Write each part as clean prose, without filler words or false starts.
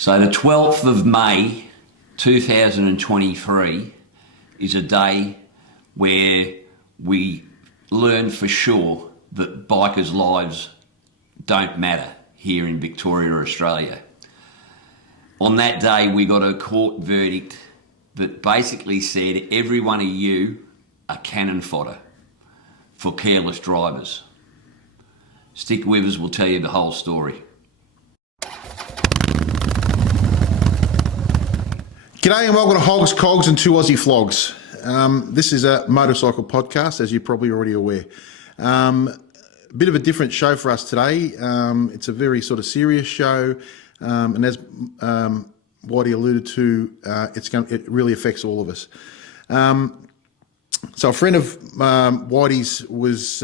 So the 12th of May 2023 is a day where we learn for sure that bikers' lives don't matter here in Victoria, Australia. On that day we got a court verdict that basically said every one of you are cannon fodder for careless drivers. Stick with us, we'll tell you the whole story. G'day and welcome to Hogs, Cogs and Two Aussie Flogs. This is a motorcycle podcast, as you're probably already aware. A bit of a different show for us today. It's a very sort of serious show, and as Whitey alluded to, it really affects all of us. So a friend of Whitey's was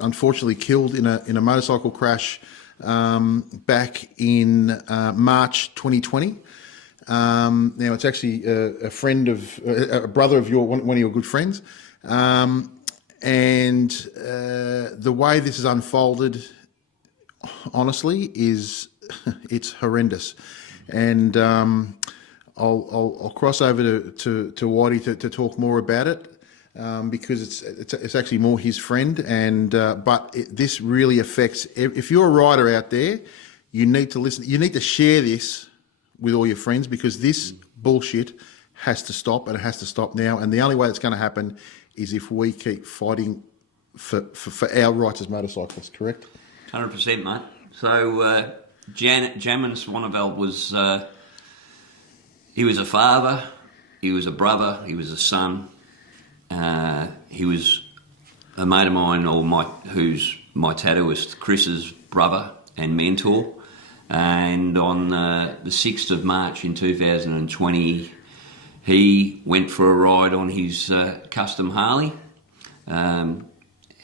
unfortunately killed in a motorcycle crash back in March 2020. Now it's actually a brother of one of your good friends, and the way this has unfolded, honestly, is it's horrendous. And I'll cross over to Whitey to talk more about it, because it's actually more his friend, and but this really affects. If you're a rider out there, you need to listen. You need to share this with all your friends, because this bullshit has to stop, and it has to stop now. And the only way it's going to happen is if we keep fighting for our rights as motorcyclists, correct? 100%, mate. So Jamin Swaneveld was, he was a father, he was a brother, he was a son, he was a mate of mine, who's my tattooist, Chris's brother and mentor. And on the 6th of March in 2020, he went for a ride on his custom Harley. How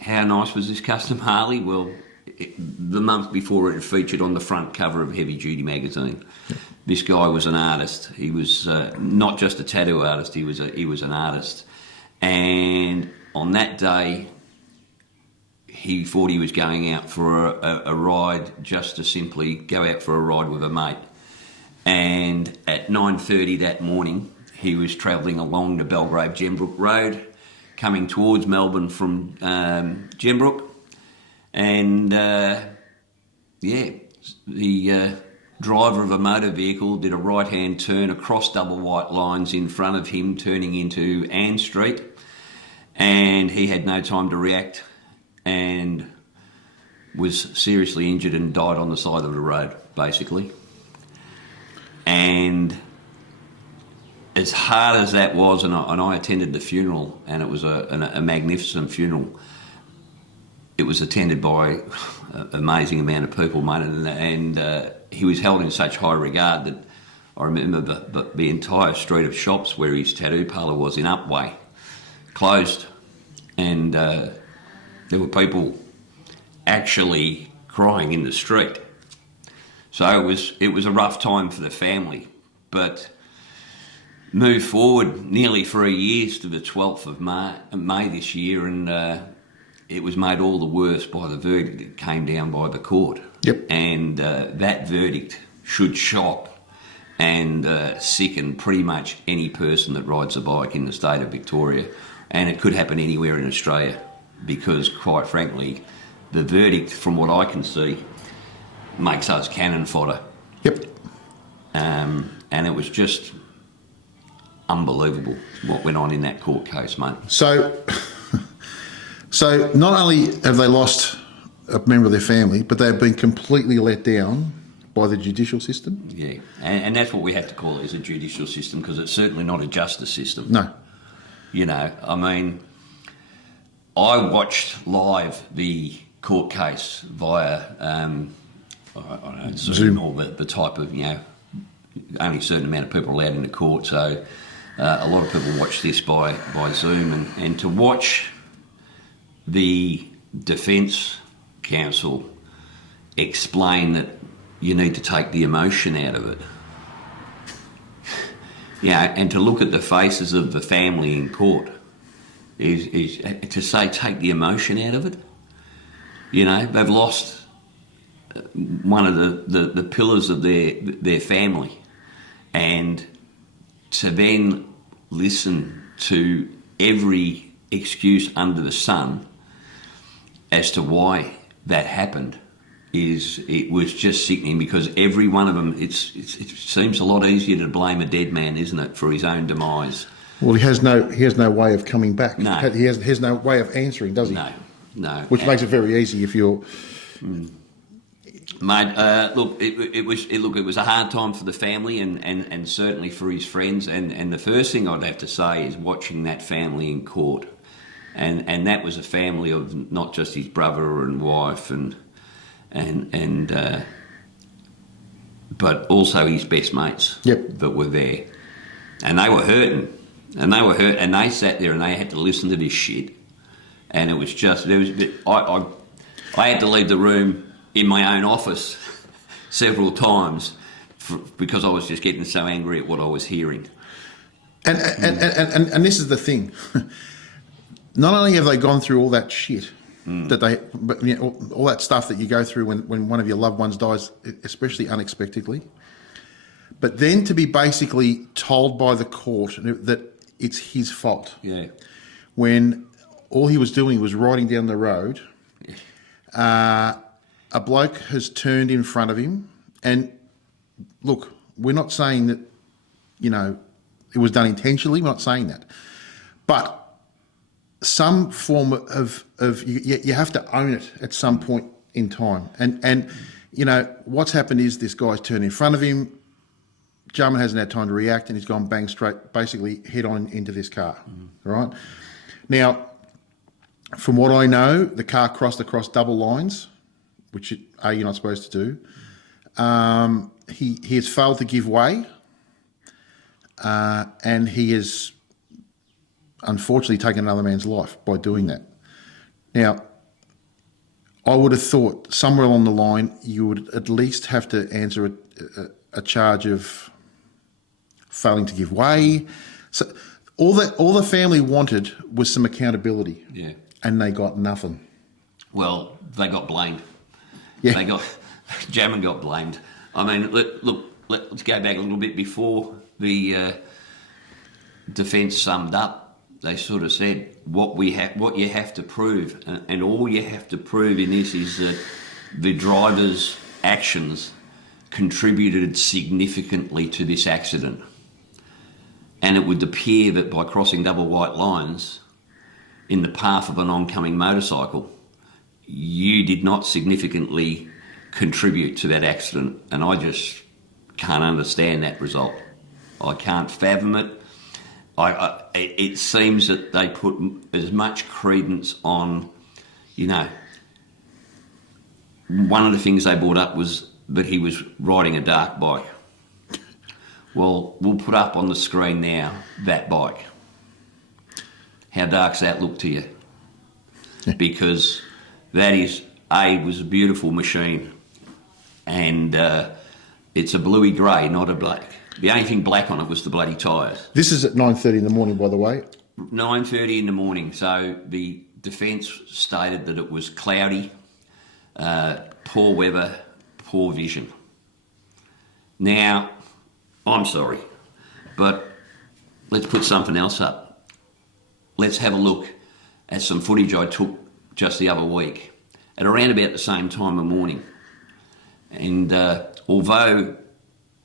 nice was this custom Harley? Well, the month before it featured on the front cover of Heavy Duty magazine. Yeah. This guy was an artist. He was not just a tattoo artist, he was an artist. And on that day, he thought he was going out for a ride, just to simply go out for a ride with a mate. And at 9:30 that morning, he was travelling along the Belgrave Gembrook Road, coming towards Melbourne from Gembrook. And the driver of a motor vehicle did a right-hand turn across double white lines in front of him, turning into Ann Street. And he had no time to react, and was seriously injured and died on the side of the road, basically. And as hard as that was, and I attended the funeral, and it was a magnificent funeral. It was attended by an amazing amount of people, mate, and he was held in such high regard that I remember the entire street of shops where his tattoo parlour was in Upway closed, and there were people actually crying in the street. So it was a rough time for the family, but moved forward nearly 3 years to the 12th of May this year, and it was made all the worse by the verdict that came down by the court. Yep. And that verdict should shock and sicken pretty much any person that rides a bike in the state of Victoria, and it could happen anywhere in Australia. Because, quite frankly, the verdict, from what I can see, makes us cannon fodder. Yep. And it was just unbelievable what went on in that court case, mate. So not only have they lost a member of their family, but they've been completely let down by the judicial system. Yeah, and that's what we have to call it, is a judicial system, because it's certainly not a justice system. No. You know, I mean, I watched live the court case via, I don't know, Zoom, or the type of, only a certain amount of people allowed into court, so a lot of people watch this by Zoom, and to watch the defence counsel explain that you need to take the emotion out of it. And to look at the faces of the family in court is to say, take the emotion out of it. They've lost one of the pillars of their family, and to then listen to every excuse under the sun as to why that happened it was just sickening, because every one of them, it seems a lot easier to blame a dead man, isn't it, for his own demise. Well, he has no way of coming back. No. He has no way of answering, does he? No. Which makes it very easy if you're... Mate, look, it was a hard time for the family and certainly for his friends. And the first thing I'd have to say is watching that family in court. And that was a family of not just his brother and wife but also his best mates that were there. And they were hurting. And they sat there and they had to listen to this shit. And it was just, I had to leave the room in my own office several times because I was just getting so angry at what I was hearing. And this is the thing. Not only have they gone through all that shit, but you know, all that stuff that you go through when one of your loved ones dies, especially unexpectedly, but then to be basically told by the court that it's his fault. Yeah. When all he was doing was riding down the road, a bloke has turned in front of him, and look, we're not saying that, you know, it was done intentionally. We're not saying that, but some form of you have to own it at some point in time. And you know what's happened is this guy's turned in front of him. Jarman hasn't had time to react, and he's gone bang straight, basically head on into this car. All right. Now, from what I know, the car crossed across double lines, which you're not supposed to do. He has failed to give way, and he has unfortunately taken another man's life by doing that. Now, I would have thought somewhere along the line you would at least have to answer a charge of failing to give way. So all the family wanted was some accountability. Yeah. And they got nothing. Well, they got blamed. Yeah. Jarman got blamed. I mean, let's go back a little bit before the defence summed up. They sort of said what you have to prove, and all you have to prove in this is that the driver's actions contributed significantly to this accident. And it would appear that by crossing double white lines in the path of an oncoming motorcycle, you did not significantly contribute to that accident. And I just can't understand that result. I can't fathom it. It seems that they put as much credence on, you know, one of the things they brought up was that he was riding a dark bike. Well, we'll put up on the screen now that bike. How dark's that look to you? Because that was a beautiful machine, and it's a bluey grey, not a black. The only thing black on it was the bloody tyres. This is at 9:30 in the morning, by the way. 9:30 in the morning. So the defence stated that it was cloudy, poor weather, poor vision. Now, I'm sorry, but let's put something else up. Let's have a look at some footage I took just the other week at around about the same time of morning. And although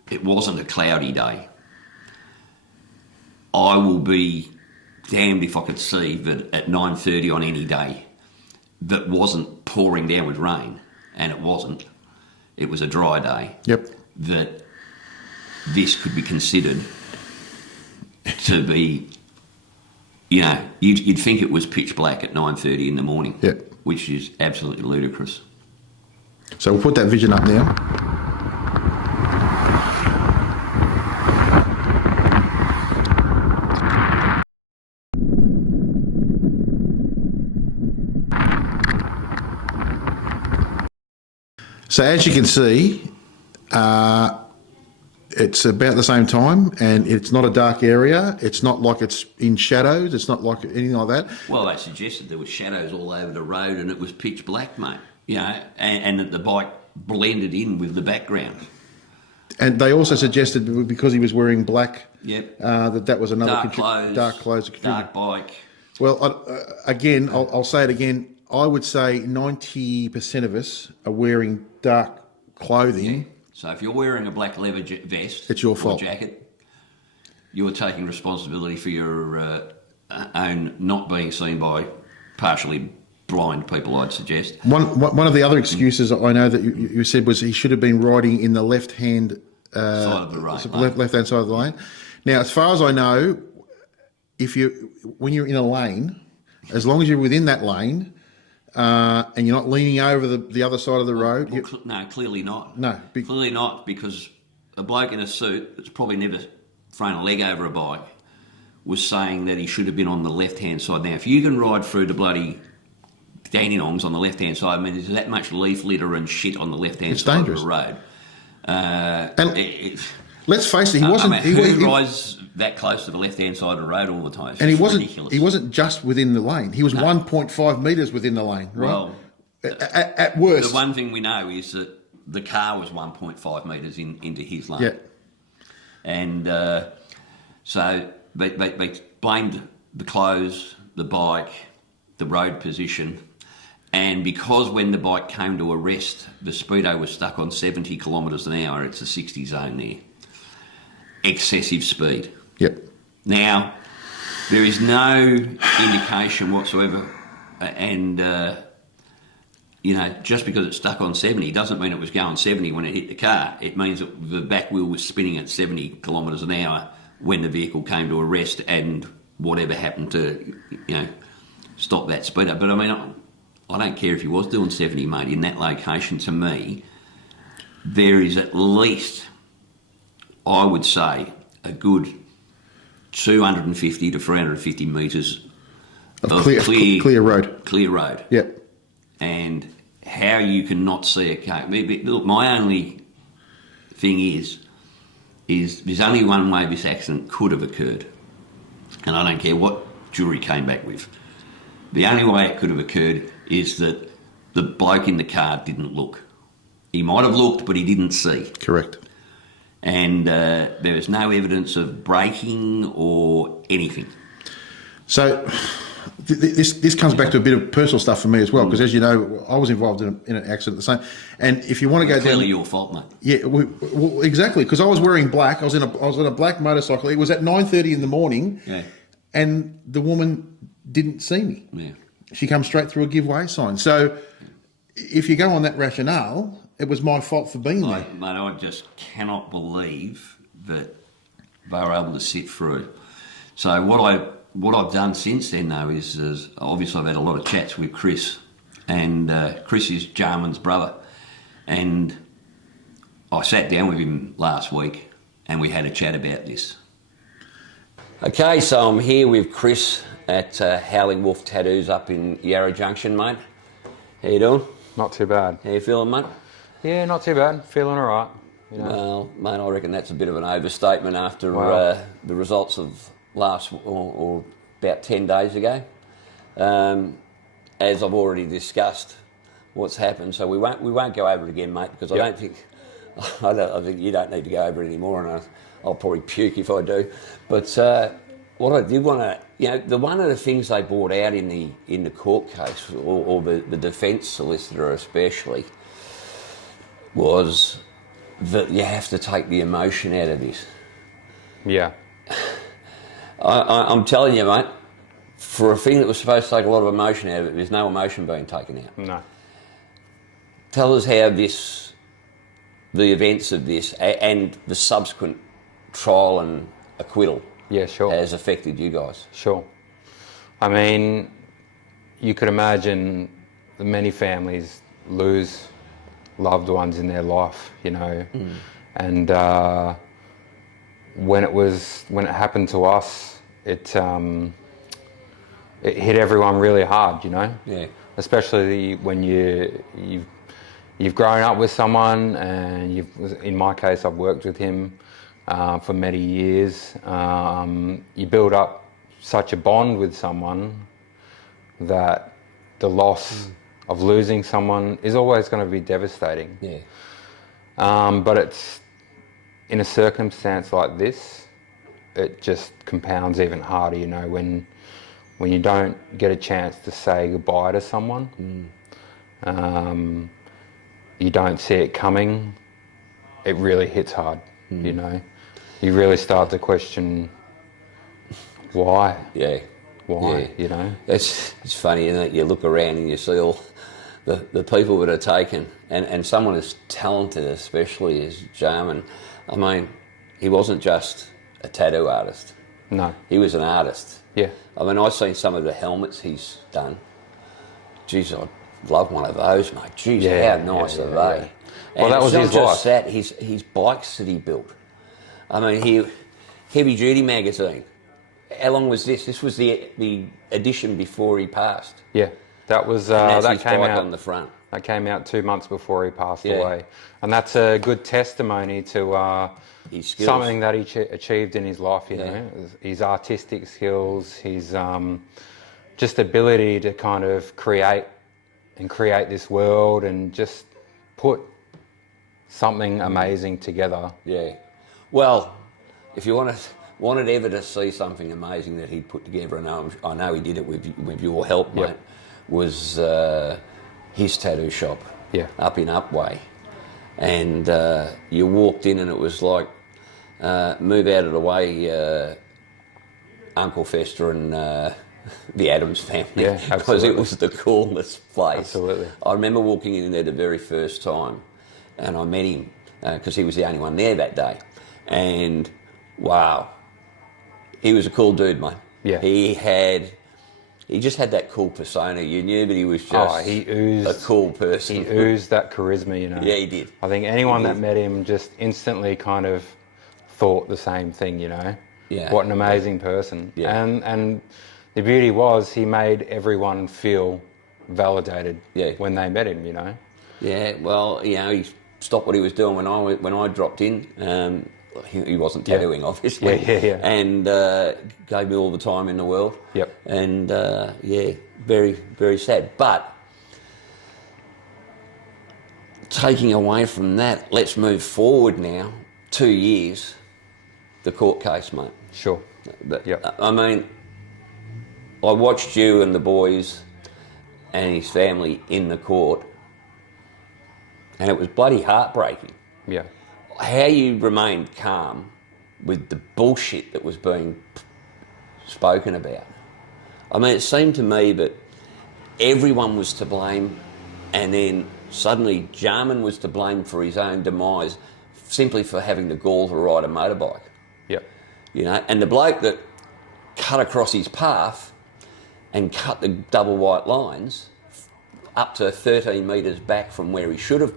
it wasn't a cloudy day, I will be damned if I could see that at 9:30 on any day that wasn't pouring down with rain, and it wasn't. It was a dry day. Yep. That this could be considered to be, you know, you'd think it was pitch black at 9:30 in the morning. Yep. Which is absolutely ludicrous. So we'll put that vision up now. So as you can see, it's about the same time, and it's not a dark area. It's not like it's in shadows. It's not like anything like that. Well, they suggested there were shadows all over the road and it was pitch black, mate. You know, and that the bike blended in with the background. And they also suggested because he was wearing black, Yep. that was another Dark clothes. Dark clothes. Dark bike. Well, I'll say it again. I would say 90% of us are wearing dark clothing. Yeah. So if you're wearing a black leather vest, it's your or fault. Jacket, you're taking responsibility for your own not being seen by partially blind people, I'd suggest. One of the other excuses I know that you said was he should have been riding in the left-hand Side of the road, left-hand side of the lane. Now, as far as I know, when you're in a lane, as long as you're within that lane and you're not leaning over the other side of the road... No, clearly not. No. Clearly not, because a bloke in a suit that's probably never thrown a leg over a bike was saying that he should have been on the left-hand side. Now, if you can ride through the bloody Dandenongs on the left-hand side, I mean, there's that much leaf litter and shit on the left-hand side dangerous. of the road. Let's face it, he wasn't... who rides that close to the left-hand side of the road all the time? And ridiculous. He wasn't just within the lane. He was 1.5 metres within the lane, right? Well, at worst. The one thing we know is that the car was 1.5 metres into his lane. Yeah. And so they blamed the clothes, the bike, the road position, and because when the bike came to arrest, the speedo was stuck on 70 kilometres an hour, it's a 60 zone there. Excessive speed. Yep. Now, there is no indication whatsoever, and just because it's stuck on 70 doesn't mean it was going 70 when it hit the car. It means that the back wheel was spinning at 70 kilometres an hour when the vehicle came to arrest, and whatever happened to, stop that speeder. But I mean, I don't care if he was doing 70, mate. In that location, to me, there is at least, I would say, a good 250 to 350 metres of clear road. Clear road. Yep. And how you can not see a car. Look, my only thing is there's only one way this accident could have occurred. And I don't care what jury came back with. The only way it could have occurred is that the bloke in the car didn't look. He might have looked, but he didn't see. Correct. And there is no evidence of braking or anything. So this comes back to a bit of personal stuff for me as well, because as you know, I was involved in an accident the same. And if you want to go clearly your fault, mate. Yeah, well, exactly, because I was wearing black. I was on a black motorcycle. It was at 9:30 in the morning, and the woman didn't see me. Yeah. She comes straight through a give way sign. So if you go on that rationale, it was my fault for being there. Mate, I just cannot believe that they were able to sit through. So what I've done since then, though, is obviously I've had a lot of chats with Chris, and Chris is Jarman's brother, and I sat down with him last week and we had a chat about this. Okay, so I'm here with Chris at Howling Wolf Tattoos up in Yarra Junction, mate. How you doing? Not too bad. How you feeling, mate? Yeah, not too bad. Feeling all right. Well, mate, I reckon that's a bit of an overstatement after the results of last or about 10 days ago. As I've already discussed what's happened, so we won't go over it again, mate, because I think you don't need to go over it anymore, and I'll probably puke if I do. But what I did want to, one of the things they brought out in the court case, or the defence solicitor especially, was that you have to take the emotion out of this. Yeah. I'm telling you, mate, for a thing that was supposed to take a lot of emotion out of it, there's no emotion being taken out. No. Tell us how the events of this and the subsequent trial and acquittal has affected you guys. Sure. I mean, you could imagine that many families lose loved ones in their life, and when it happened to us, it hit everyone really hard, Yeah. Especially when you've grown up with someone, and in my case, I've worked with him for many years. You build up such a bond with someone that the loss of losing someone is always going to be devastating. Yeah. But it's in a circumstance like this, it just compounds even harder, you know, when you don't get a chance to say goodbye to someone. You don't see it coming, it really hits hard, you know. You really start to question why. Yeah. Why, Yeah. you know? It's funny, isn't it? You look around and you see all the people that are taken, and someone as talented especially as Jarman. I mean, he wasn't just a tattoo artist. No. He was an artist. Yeah. I mean, I've seen some of the helmets he's done. Geez, I'd love one of those, mate. Geez, Yeah, how nice yeah, are yeah, they? yeah. And Well, that was it's his not life. just that, his bikes that he built. I mean, Heavy Duty magazine. How long was this? This was the edition before he passed. Yeah. That was, And that's that his came bike out. on the front. That came out 2 months before he passed Yeah. away. And that's a good testimony to His skills. something that he achieved in his life, you Yeah. know. His artistic skills, his just ability to kind of create this world and just put something amazing together. Yeah. Well, if you wanted ever to see something amazing that he'd put together, and I know he did it with your help, mate, Yep. was his tattoo shop. Yeah. Up in Upway. And you walked in and it was like, move out of the way, Uncle Fester and the Adams family. Yeah, Because absolutely. it was the coolest place. Absolutely. I remember walking in there the very first time and I met him because he was the only one there that day. And wow, he was a cool dude, mate. Yeah. He just had that cool persona. You knew that he was just He oozed, a cool person. He oozed that charisma, you know. Yeah, he did. I think anyone He that did. met him just instantly kind of thought the same thing, you know. Yeah. What an amazing person. Yeah. And the beauty was he made everyone feel validated Yeah. when they met him, you know. Yeah, well, you know, he stopped what he was doing when I dropped in. He wasn't Yeah. tattooing, obviously. Yeah. And gave me all the time in the world. Yep. And yeah, very, very sad. But taking away from that, let's move forward now. 2 years, the court case, mate. Sure. But, Yep. I mean, I watched you and the boys and his family in the court, and it was bloody heartbreaking. Yeah. How you remained calm with the bullshit that was being spoken about. I mean, it seemed to me that everyone was to blame, and then suddenly Jarman was to blame for his own demise simply for having the gall to ride a motorbike. Yep. You know, and the bloke that cut across his path and cut the double white lines up to 13 metres back from where he should have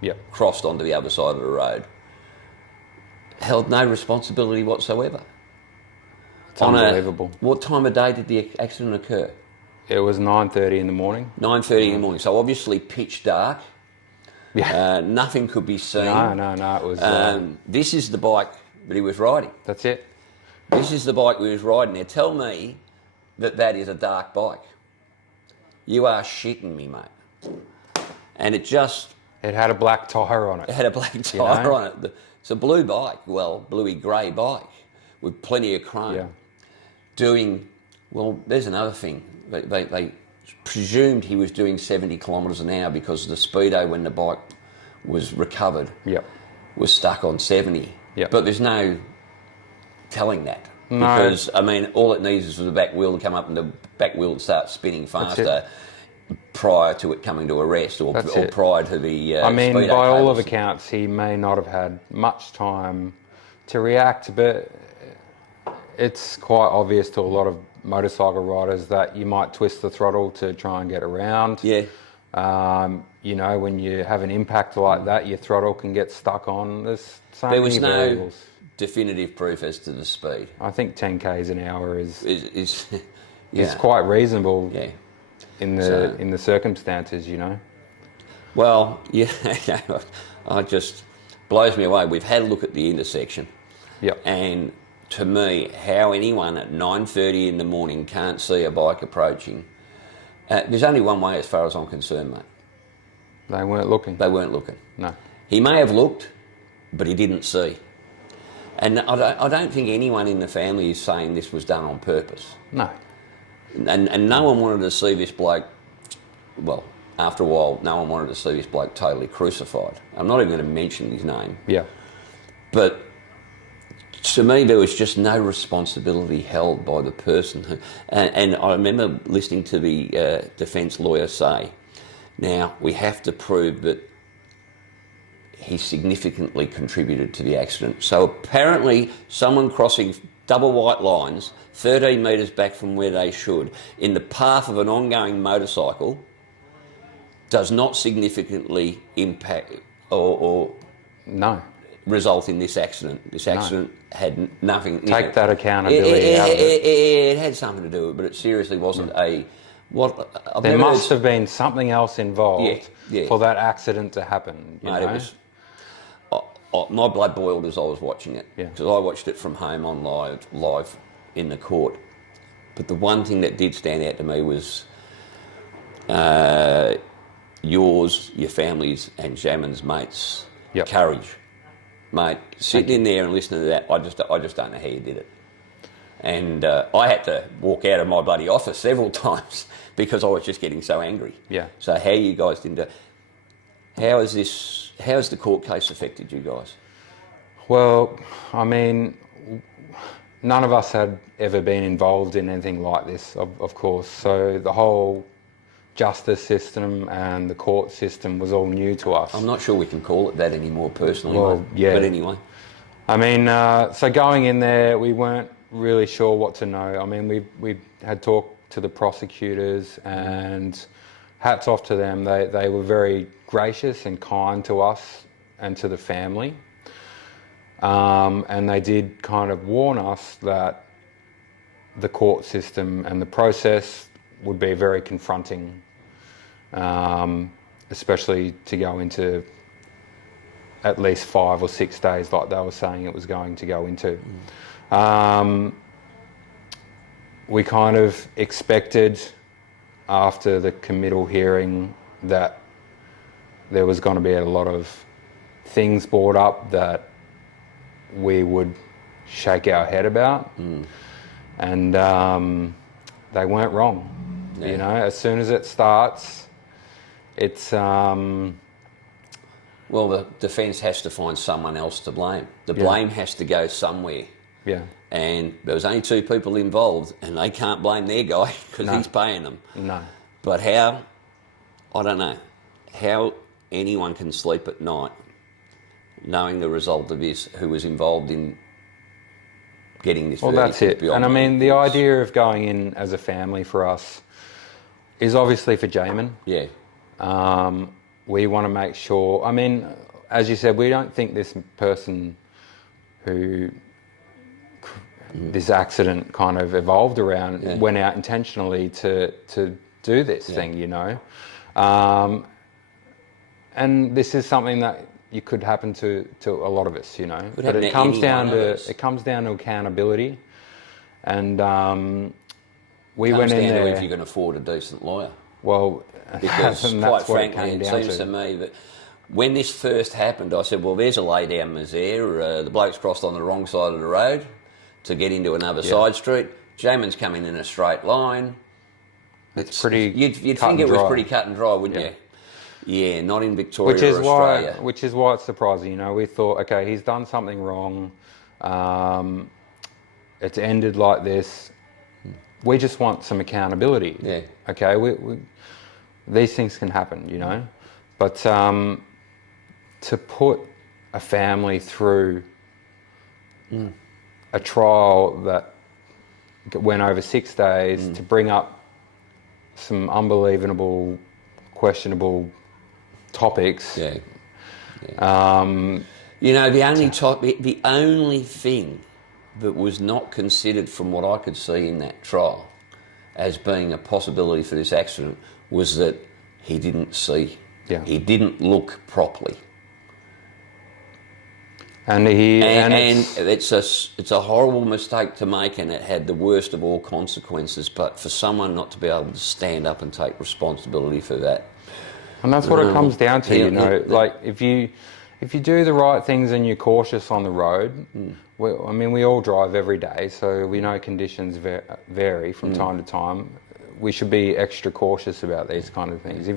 Yep. crossed onto the other side of the road held no responsibility whatsoever. It's unbelievable. What time of day did the accident occur? It was 9:30 in the morning. 9:30 in the morning, so obviously pitch dark. Yeah. Nothing could be seen. No, it was... This is the bike that he was riding. that's it. This is the bike he was riding. Now tell me that is a dark bike. You are shitting me, mate. And it just It had a black tyre on it. had a black tyre know? on it. It's a blue bike, well, bluey grey bike with plenty of chrome. Yeah. Doing, well, there's another thing. They presumed he was doing 70 kilometres an hour because the speedo when the bike was recovered Yep. was stuck on 70. Yep. But there's no telling that. No. Because, I mean, all it needs is for the back wheel to come up and the back wheel to start spinning faster prior to it coming to a rest or That's it. prior to the I mean, speedo by all of cables. accounts, he may not have had much time to react, but it's quite obvious to a lot of motorcycle riders that you might twist the throttle to try and get around. Yeah. You know, when you have an impact like that, your throttle can get stuck on. There's so There many was no variables. definitive proof as to the speed. I think 10 k's an hour is Is quite reasonable Yeah. in the So- in the circumstances, you know. Well, yeah, I just blows me away. We've had a look at the intersection, Yep. and to me, how anyone at 9:30 in the morning can't see a bike approaching, There's only one way as far as I'm concerned, mate. They weren't looking. They weren't looking. No. He may have looked, but he didn't see. And I don't think anyone in the family is saying this was done on purpose. No. And no one wanted to see this bloke, well, after a while, no one wanted to see this bloke totally crucified. I'm not even going to mention his name. Yeah. But to me, there was just no responsibility held by the person who... And I remember listening to the defence lawyer say, now, we have to prove that he significantly contributed to the accident. So apparently someone crossing double white lines 13 metres back from where they should in the path of an ongoing motorcycle does not significantly impact or No. result in this accident. This accident had nothing... Take that accountability out of it. It had something to do with it, but it seriously wasn't a... There must have been something else involved Yeah. for that accident to happen. You Mate, know? it was... my blood boiled as I was watching it, Yeah. because I watched it from home on live in the court. But the one thing that did stand out to me was yours, your family's, and Jamin's mates' Yep. courage, mate. Sitting in there and listening to that, I just don't know how you did it. And I had to walk out of my bloody office several times because I was just getting so angry. Yeah. So how you guys didn't do... How has the court case affected you guys? Well, I mean, none of us had ever been involved in anything like this, of course. So the whole justice system and the court system was all new to us. I'm not sure we can call it that anymore personally. Well, mate. yeah. But anyway. I mean, so going in there, we weren't really sure what to know. I mean, we had talked to the prosecutors, and hats off to them. They were very gracious and kind to us and to the family. And they did kind of warn us that the court system and the process would be very confronting, especially to go into at least 5 or 6 days like they were saying it was going to go into. We kind of expected after the committal hearing that there was going to be a lot of things brought up that we would shake our head about. And they weren't wrong. Yeah. You know, as soon as it starts, it's... Well, the defence has to find someone else to blame. The blame has to go somewhere. Yeah. And there was only 2 people involved, and they can't blame their guy because he's paying them. No. But how, I don't know, how anyone can sleep at night knowing the result of this, who was involved in getting this Well, verdict. that's it. And I mean, the idea of going in as a family for us is obviously for Jamin. Yeah. We want to make sure, I mean, as you said, we don't think this person who this accident kind of evolved around went out intentionally to do this thing, you know. And this is something that you could happen to a lot of us, you know. But it comes down to accountability, and we went in there. If you can afford a decent lawyer. Well, because and quite that's what frankly, it seems to me that when this first happened, I said, well, there's a lay down misère. The bloke's crossed on the wrong side of the road to get into another side street. Jamin's coming in a straight line. It's pretty. You'd think it was pretty cut and dry, wouldn't you? Yeah, not in Victoria Which is or Australia. Which is why it's surprising. You know, we thought, okay, he's done something wrong. It's ended like this. We just want some accountability. Yeah. Okay. These things can happen, you know, but to put a family through a trial that went over 6 days to bring up some unbelievable, questionable topics. Yeah. You know, the only thing that was not considered from what I could see in that trial as being a possibility for this accident was that he didn't see. Yeah. He didn't look properly. And it's a horrible mistake to make, and it had the worst of all consequences. But for someone not to be able to stand up and take responsibility for that, and that's what it comes down to, Yeah, you know. yeah. Like if you do the right things and you're cautious on the road, we all drive every day, so we know conditions vary from time to time. We should be extra cautious about these kind of things.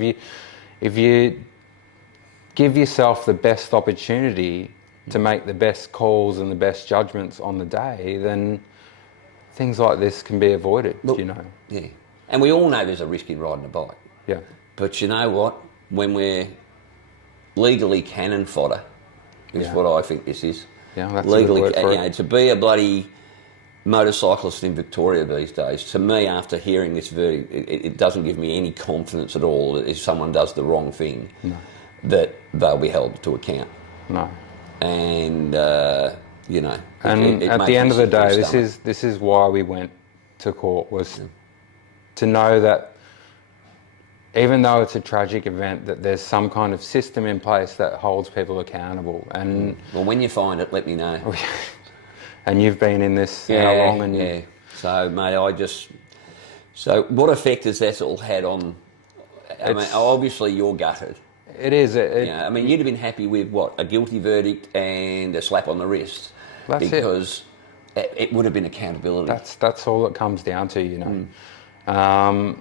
If you give yourself the best opportunity to make the best calls and the best judgments on the day, then things like this can be avoided, you know. Yeah. And we all know there's a risk in riding a bike. Yeah. But you know what? When we're legally cannon fodder, is what I think this is. Yeah, that's legally, a good word for you know, to be a bloody motorcyclist in Victoria these days, to me, after hearing this verdict, it doesn't give me any confidence at all that if someone does the wrong thing, that they'll be held to account. No. And you know, and it at the end of the day, this is why we went to court, was to know that even though it's a tragic event, that there's some kind of system in place that holds people accountable. And well, when you find it, let me know. And you've been in this how long? And So, mate, so what effect has that all had on? I mean, obviously you're gutted. It is. I mean, you'd have been happy with what, a guilty verdict and a slap on the wrist, because it would have been accountability. That's all it comes down to, you know.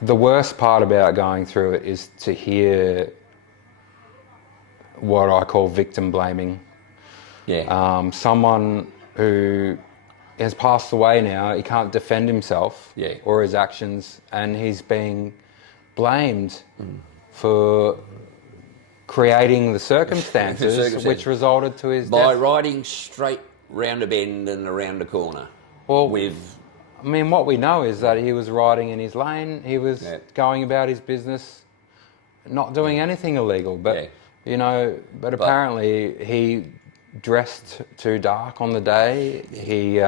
The worst part about going through it is to hear what I call victim blaming. Yeah. Someone who has passed away now, he can't defend himself or his actions, and he's being blamed for creating the circumstances which resulted to his by death. riding straight round a bend and around a corner. Well, I mean, what we know is that he was riding in his lane, he was going about his business, not doing anything illegal, but you know, but apparently he dressed too dark on the day. He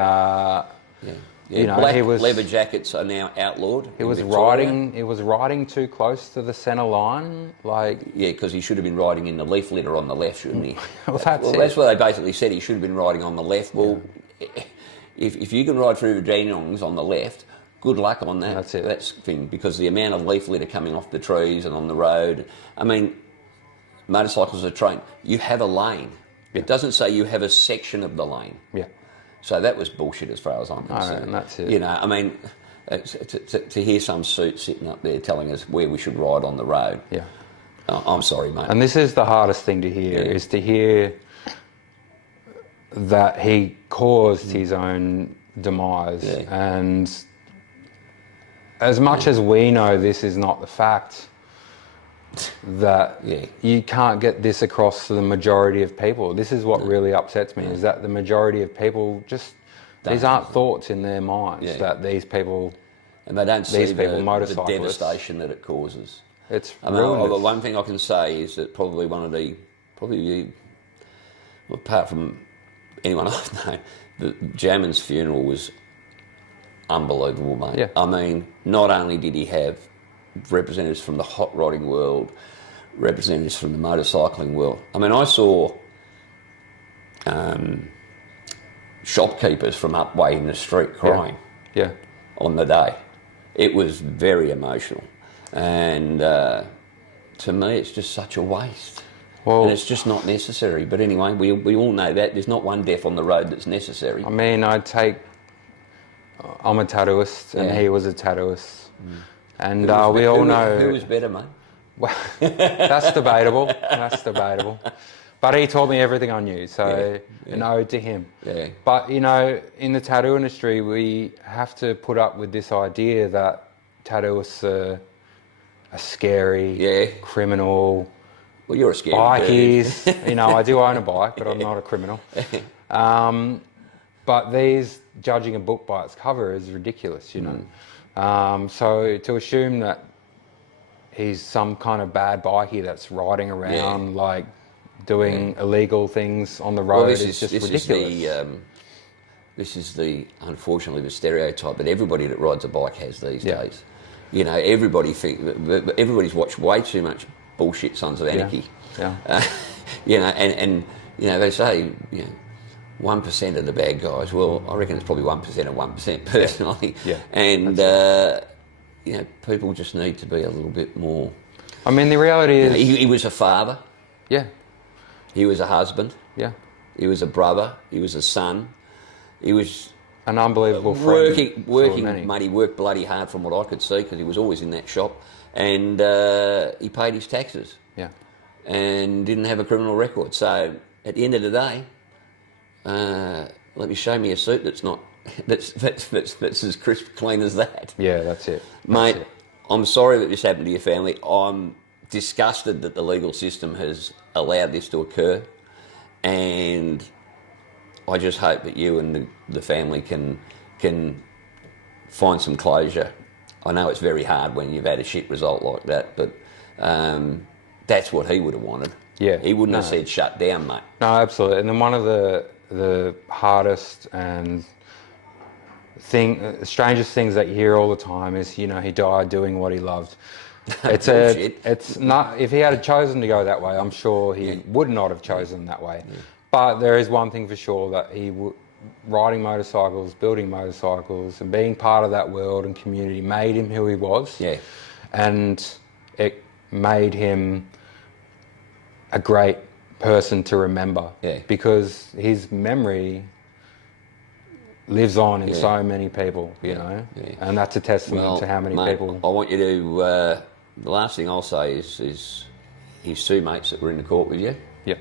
you know, black he was, leather jackets are now outlawed. He was riding too close to the centre line, like because he should have been riding in the leaf litter on the left, shouldn't he? That's what they basically said. He should have been riding on the left. Well, if you can ride through the Dandenongs on the left, good luck on that. That's it. That's the thing, because the amount of leaf litter coming off the trees and on the road. I mean, motorcycles are trained. You have a lane. It doesn't say you have a section of the lane. Yeah. So that was bullshit as far as I'm concerned. And that's it. You know, I mean, to hear some suit sitting up there telling us where we should ride on the road. Yeah. I'm sorry, mate. And this is the hardest thing to hear, is to hear that he caused his own demise. And as much as we know this is not the fact, that you can't get this across to the majority of people. This is what really upsets me, is that the majority of people just, these aren't thoughts in their minds, that these people, and they don't see the devastation that it causes. It's ruinous. One thing I can say is that probably apart from anyone I've known, the Jammon's funeral was unbelievable, mate. Yeah. I mean, not only did he have representatives from the hot rodding world, representatives from the motorcycling world. I mean, I saw shopkeepers from up way in the street crying on the day. It was very emotional. And to me, it's just such a waste. Well, and it's just not necessary. But anyway, we all know that. There's not one death on the road that's necessary. I mean, I'm a tattooist, and he was a tattooist. And we all know... Who was better, mate? Well, that's debatable. That's debatable. But he taught me everything I knew, so an ode to him. Yeah. But, you know, in the tattoo industry, we have to put up with this idea that tattooists are scary, criminal... Well, you're a scary bikies. You know, I do own a bike, but I'm not a criminal. But these, judging a book by its cover is ridiculous, you know. So to assume that he's some kind of bad bikie that's riding around, like doing illegal things on the road, is just ridiculous. This is unfortunately the stereotype that everybody that rides a bike has these days. You know, everybody's watched way too much bullshit Sons of Anarchy. You know, and You know, they say, 1% of the bad guys. Well, I reckon it's probably 1% of 1% personally. Yeah. And, people just need to be a little bit more... I mean, the reality is... He was a father. Yeah. He was a husband. Yeah. He was a brother. He was a son. He was... An unbelievable friend. Working, mate, he worked bloody hard from what I could see because he was always in that shop. And he paid his taxes. Yeah. And didn't have a criminal record. So at the end of the day, let me show me a suit that's not that's as crisp clean as that. Yeah, that's it. Mate, I'm sorry that this happened to your family. I'm disgusted that the legal system has allowed this to occur. And I just hope that you and the family can find some closure. I know it's very hard when you've had a shit result like that, but that's what he would have wanted. Yeah. He wouldn't have said shut down, mate. No, absolutely. And then one of the hardest and strangest things that you hear all the time is, he died doing what he loved. It's not. If he had chosen to go that way, I'm sure he would not have chosen that way. Yeah. But there is one thing for sure, that riding motorcycles, building motorcycles, and being part of that world and community made him who he was. Yeah. And it made him a great person to remember. Yeah. Because his memory lives on in so many people, you know. Yeah. And that's a testament to how many people. I want you to. The last thing I'll say is his two mates that were in the court with you. Yep.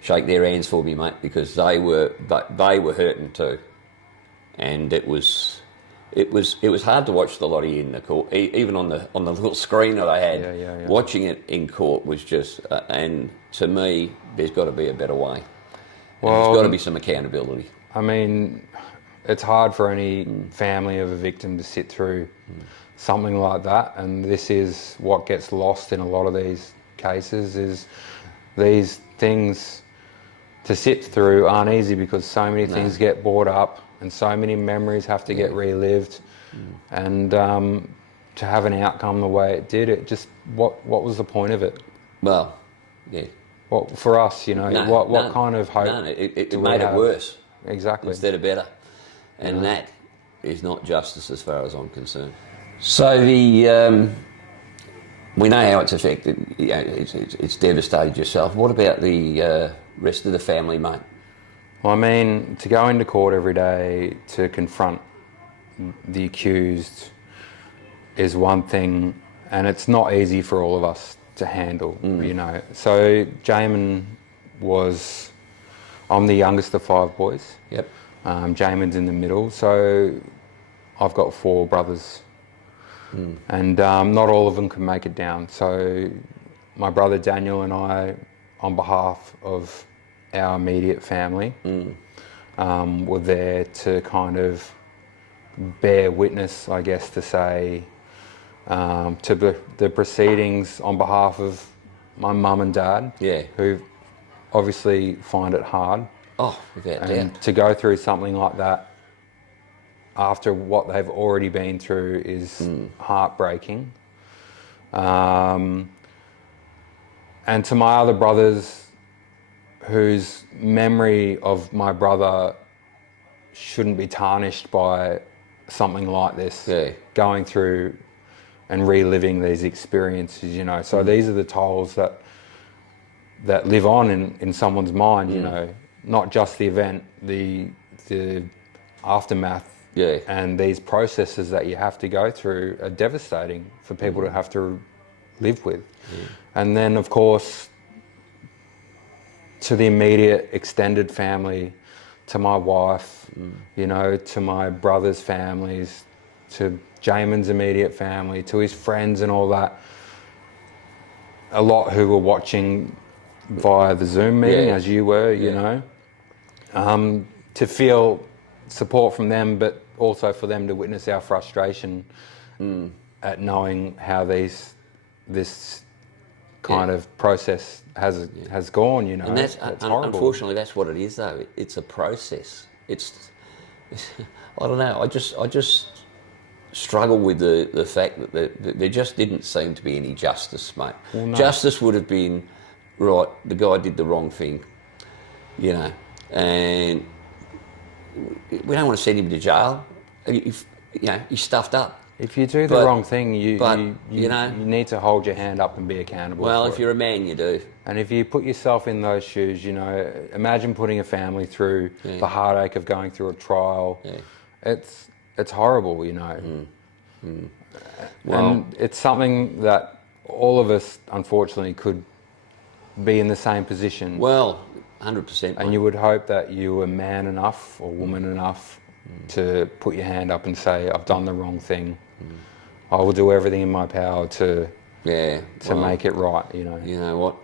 Shake their hands for me, mate, because they were hurting too, and it was hard to watch the lot of you in the court, even on the little screen that I had. Yeah. Watching it in court was just, and to me, there's got to be a better way. Well, there's got to be some accountability. I mean, it's hard for any family of a victim to sit through something like that, and this is what gets lost in a lot of these cases, is these things to sit through aren't easy, because so many things get brought up and so many memories have to get relived, and to have an outcome the way it did, it just, what was the point of it? Well, yeah. Well, for us, what kind of hope? No, it made it worse. Exactly. Instead of better. And that is not justice as far as I'm concerned. So we know how it's affected. It's devastated yourself. What about the rest of the family, mate? Well, I mean, to go into court every day to confront the accused is one thing, and it's not easy for all of us to handle, So Jamin I'm the youngest of 5 boys. Yep. Jamin's in the middle, so I've got 4 brothers. And not all of them can make it down. So my brother Daniel and I, on behalf of our immediate family, were there to kind of bear witness, I guess, to say, to the proceedings on behalf of my mum and dad, who obviously find it hard. Oh, without doubt. To go through something like that after what they've already been through is heartbreaking. And to my other brothers, whose memory of my brother shouldn't be tarnished by something like this, going through and reliving these experiences, So these are the tolls that live on in someone's mind, not just the event, the aftermath. Yeah. And these processes that you have to go through are devastating for people to have to live with. Yeah. And then, of course, to the immediate extended family, to my wife, to my brother's families, to Jamin's immediate family, to his friends and all that. A lot who were watching via the Zoom meeting, as you were, to feel support from them, but also for them to witness our frustration at knowing how this kind of process has gone, And that's horrible. Unfortunately, that's what it is, though. It's a process. It's I don't know. I just struggle with the fact that there just didn't seem to be any justice, mate. Well, no. Justice would have been, right, the guy did the wrong thing. you know, and we don't want to send him to jail. He's stuffed up. If you do the wrong thing, you know, you need to hold your hand up and be accountable. Well, for if it. you're a man, you do. And if you put yourself in those shoes, you know, imagine putting a family through the heartache of going through a trial. Yeah. It's horrible, you know. Well, and it's something that all of us, unfortunately, could be in the same position. Well, 100%. And you would hope that you were man enough or woman enough to put your hand up and say, I've done the wrong thing. I will do everything in my power to make it right, you know. You know what?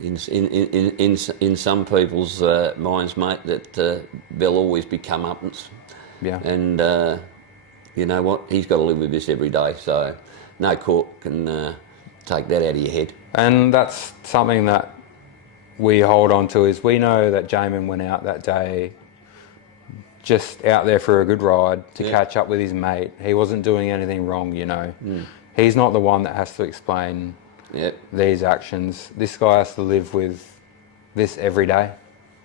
In some people's minds, mate, that there'll always be comeuppance. Yeah. And you know what? He's got to live with this every day, so no court can take that out of your head. And that's something that we hold on to, is we know that Jamin went out that day just out there for a good ride to catch up with his mate. He wasn't doing anything wrong, you know. He's not the one that has to explain these actions. This guy has to live with this every day.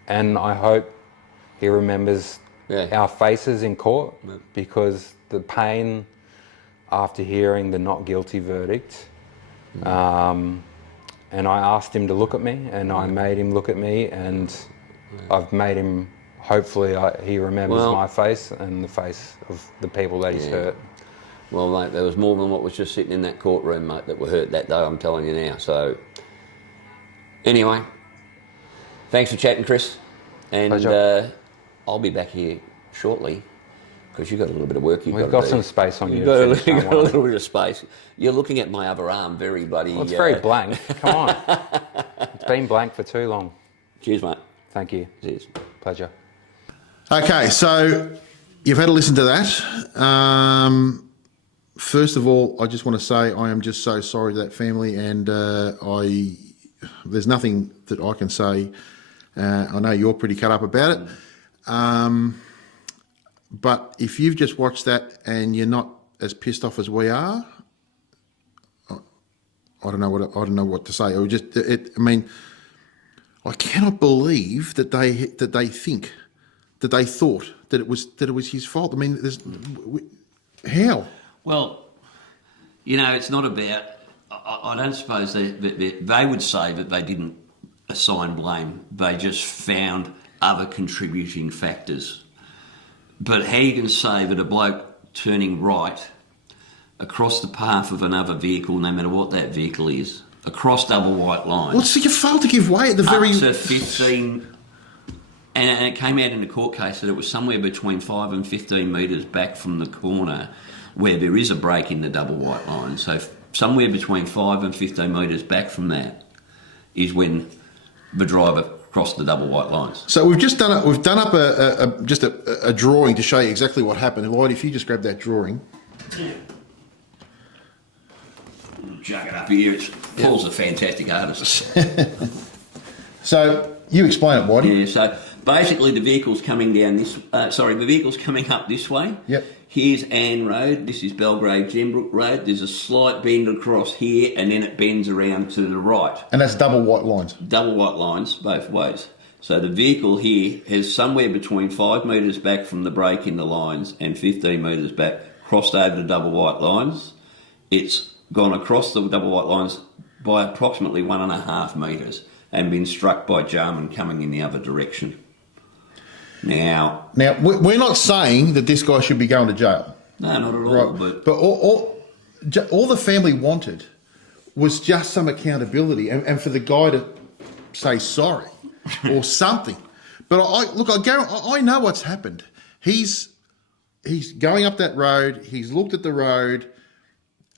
And I hope he remembers our faces in court, because the pain after hearing the not guilty verdict, and I asked him to look at me, and I made him look at me, and I've made him, hopefully he remembers my face and the face of the people that he's hurt. Well, mate, there was more than what was just sitting in that courtroom, mate, that were hurt that day, I'm telling you now. So, anyway, thanks for chatting, Chris. And I'll be back here shortly, because you've got a little bit of work. We've got some space on you. You've got a little bit of space. You're looking at my other arm very bloody... Well, it's very blank. Come on. It's been blank for too long. Cheers, mate. Thank you. Cheers. Pleasure. Okay, so you've had to listen to that. First of all, I just want to say I am just so sorry to that family, and there's nothing that I can say. I know you're pretty cut up about it. But if you've just watched that and you're not as pissed off as we are, I don't know what to say. I cannot believe that they thought that it was his fault. I mean, how? Well, you know, it's not about... I don't suppose they would say that they didn't assign blame. They just found other contributing factors. But how you can say that a bloke turning right across the path of another vehicle, no matter what that vehicle is, across double white lines... Well, so you failed to give way at the very... Up to 15... And it came out in the court case that it was somewhere between 5 and 15 metres back from the corner where there is a break in the double white line. So somewhere between 5 and 15 metres back from that is when the driver crossed the double white lines. So we've done up a drawing to show you exactly what happened. Whitey, if you just grab that drawing. Yeah. Jug it up here. Paul's a fantastic artist. So you explain it, Whitey. Yeah, so basically the vehicle's coming down this... the vehicle's coming up this way. Yep. Here's Ann Road. This is Belgrave Gembrook Road. There's a slight bend across here, and then it bends around to the right. And that's double white lines. Double white lines both ways. So the vehicle here is somewhere between 5 metres back from the break in the lines and 15 metres back, crossed over the double white lines. It's gone across the double white lines by approximately 1.5 metres and been struck by Jarman coming in the other direction. Now, we're not saying that this guy should be going to jail. No, not at all. Right. But all the family wanted was just some accountability and for the guy to say sorry or something. But I know what's happened. He's going up that road. He's looked at the road,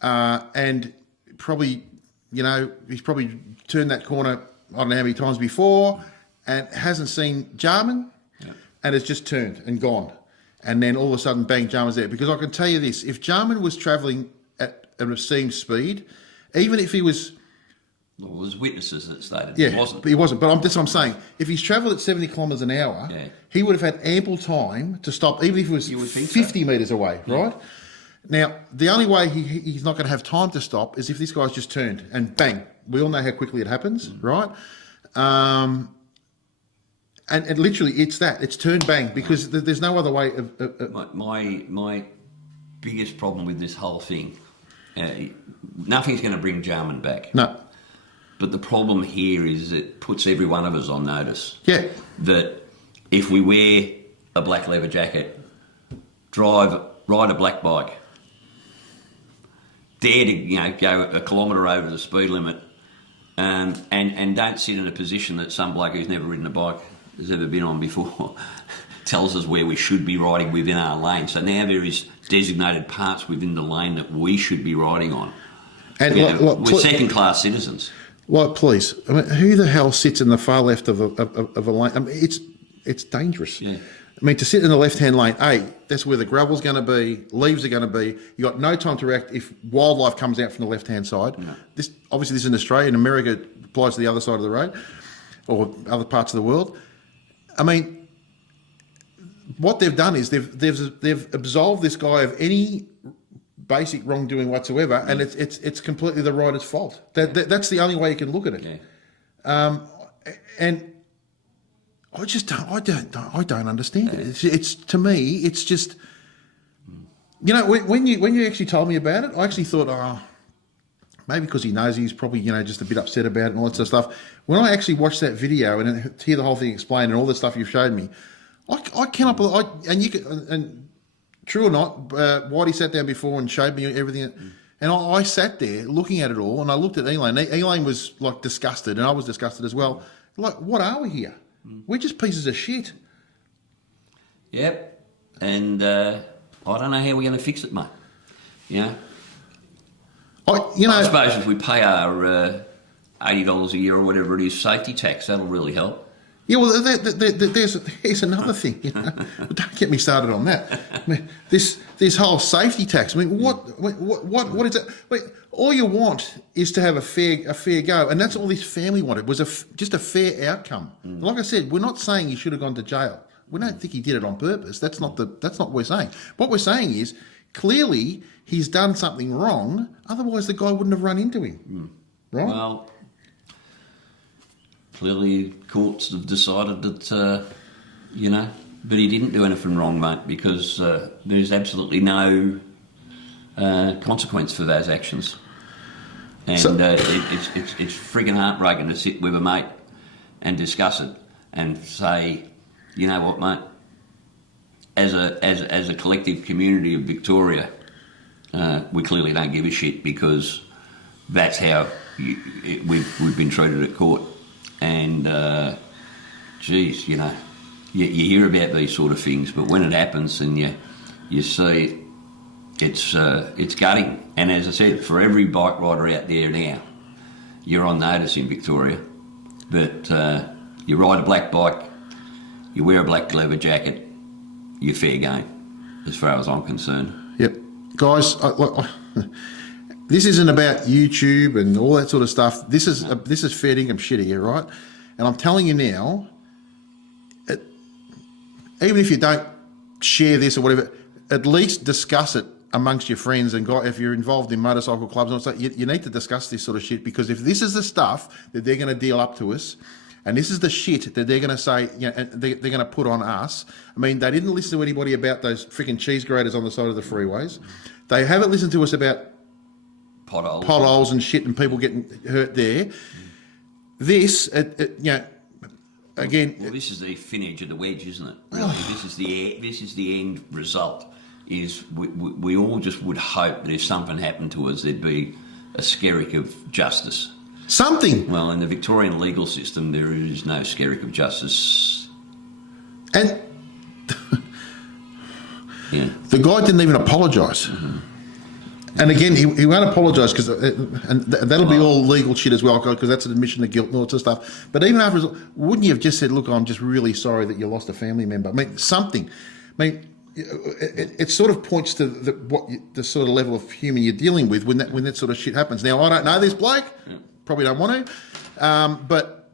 and probably, he's probably turned that corner I don't know how many times before, and hasn't seen Jarman. And it's just turned and gone. And then all of a sudden, bang, Jarman's there. Because I can tell you this, if Jarman was travelling at an obscene speed, even if he was... Well, there's witnesses that stated he wasn't. He wasn't. But that's what I'm saying. If he's travelled at 70 kilometres an hour, he would have had ample time to stop, even if he was 50 metres away, right? Now, the only way he's not going to have time to stop is if this guy's just turned and bang. We all know how quickly it happens, right? And literally, it's turned bang because there's no other way of My biggest problem with this whole thing, nothing's going to bring Jarman back. no. But the problem here is it puts every one of us on notice. Yeah. That if we wear a black leather jacket, ride a black bike, dare to go a kilometre over the speed limit, and don't sit in a position that some bloke who's never ridden a bike has ever been on before tells us where we should be riding within our lane. So now there is designated parts within the lane that we should be riding on. And we're second-class citizens. Like, please, I mean, who the hell sits in the far left of a lane? I mean, it's dangerous. Yeah. I mean, to sit in the left-hand lane, that's where the gravel's going to be, leaves are going to be. You got no time to react if wildlife comes out from the left-hand side. No. This is in Australia. In America, it applies to the other side of the road or other parts of the world. I mean, what they've done is they've absolved this guy of any basic wrongdoing whatsoever, and it's completely the rider's fault. That's the only way you can look at it. Yeah. And I just don't understand it. It's to me, it's just, when you actually told me about it, I actually thought, maybe because he knows he's probably just a bit upset about it and all that sort of stuff. When I actually watched that video and hear the whole thing explained and all the stuff you showed me, I cannot believe. And true or not, Whitey sat down before and showed me everything, and I sat there looking at it all, and I looked at Elaine. Elaine was like disgusted, and I was disgusted as well. Like, what are we here? We're just pieces of shit. Yep, and I don't know how we're going to fix it, mate. I suppose if we pay our $80 a year or whatever it is safety tax, that'll really help. Yeah, well, there's another thing. Don't get me started on that. I mean, this whole safety tax. I mean, what is it? Wait, all you want is to have a fair go, and that's all this family wanted was just a fair outcome. Like I said, we're not saying he should have gone to jail. We don't think he did it on purpose. That's not what we're saying. What we're saying is clearly he's done something wrong. Otherwise, the guy wouldn't have run into him. Right? Well, clearly courts have decided that, but he didn't do anything wrong, mate, because there's absolutely no consequence for those actions. And it's frigging heartbreaking to sit with a mate and discuss it and say, you know what, mate, as a collective community of Victoria, we clearly don't give a shit because that's how we've been treated at court. And, you hear about these sort of things, but when it happens and you see it's gutting. And as I said, for every bike rider out there now, you're on notice in Victoria that you ride a black bike, you wear a black leather jacket, you're fair game, as far as I'm concerned. Yep. Guys, this isn't about YouTube and all that sort of stuff. This is fair income shit here, right? And I'm telling you now, even if you don't share this or whatever, at least discuss it amongst your friends and if you're involved in motorcycle clubs and stuff, you need to discuss this sort of shit, because if this is the stuff that they're going to deal up to us, and this is the shit that they're going to say, they're going to put on us. I mean, they didn't listen to anybody about those freaking cheese graters on the side of the freeways. They haven't listened to us about potholes and shit and people getting hurt there. This, again. Well, this is the fin edge of the wedge, isn't it? Really? This is the end result. Is we all just would hope that if something happened to us, there'd be a skerrick of justice. Something. Well, in the Victorian legal system, there is no skerrick of justice. And yeah, the guy didn't even apologise. Mm-hmm. And again, he won't apologise because, and that'll be all legal shit as well, because that's an admission of guilt and all that sort of stuff. But even after, wouldn't you have just said, "Look, I'm just really sorry that you lost a family member"? I mean, something. I mean, it sort of points to the sort of level of humour you're dealing with when that sort of shit happens. Now, I don't know this bloke. Yeah. Probably don't want to, but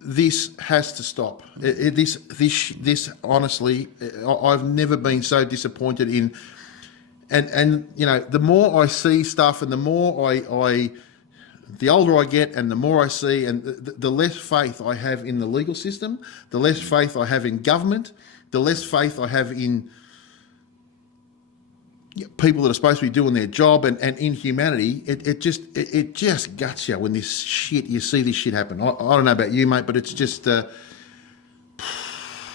this has to stop. This honestly, I've never been so disappointed in. And the more I see stuff and the more I the older I get and the more I see, and the less faith I have in the legal system, the less faith I have in government, the less faith I have in people that are supposed to be doing their job, and in humanity. It just guts you when you see this shit happen. I don't know about you, mate, but it's just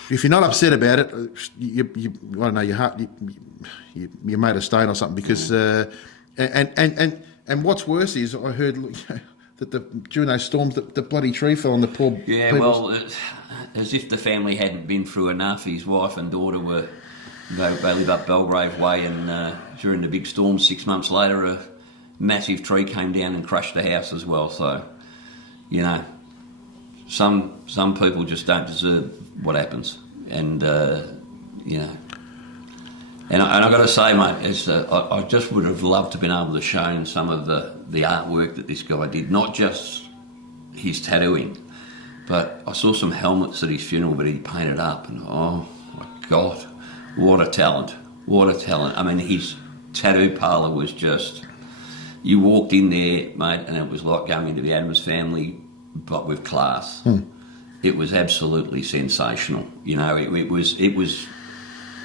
if you're not upset about it, I don't know, your heart you made a stain or something, because and what's worse is I heard that during those storms the bloody tree fell on the poor Yeah, people. well, as if the family hadn't been through enough. His wife and daughter they live up Belgrave Way, and during the big storm 6 months later, a massive tree came down and crushed the house as well. So, you know, some people just don't deserve what happens, and you know. And I've got to say, mate, I just would have loved to have been able to show some of the artwork that this guy did, not just his tattooing, but I saw some helmets at his funeral that he painted up, and oh my God, what a talent, what a talent. I mean, his tattoo parlour was just, you walked in there, mate, and it was like going into the Addams Family, but with class. It was absolutely sensational. You know, it was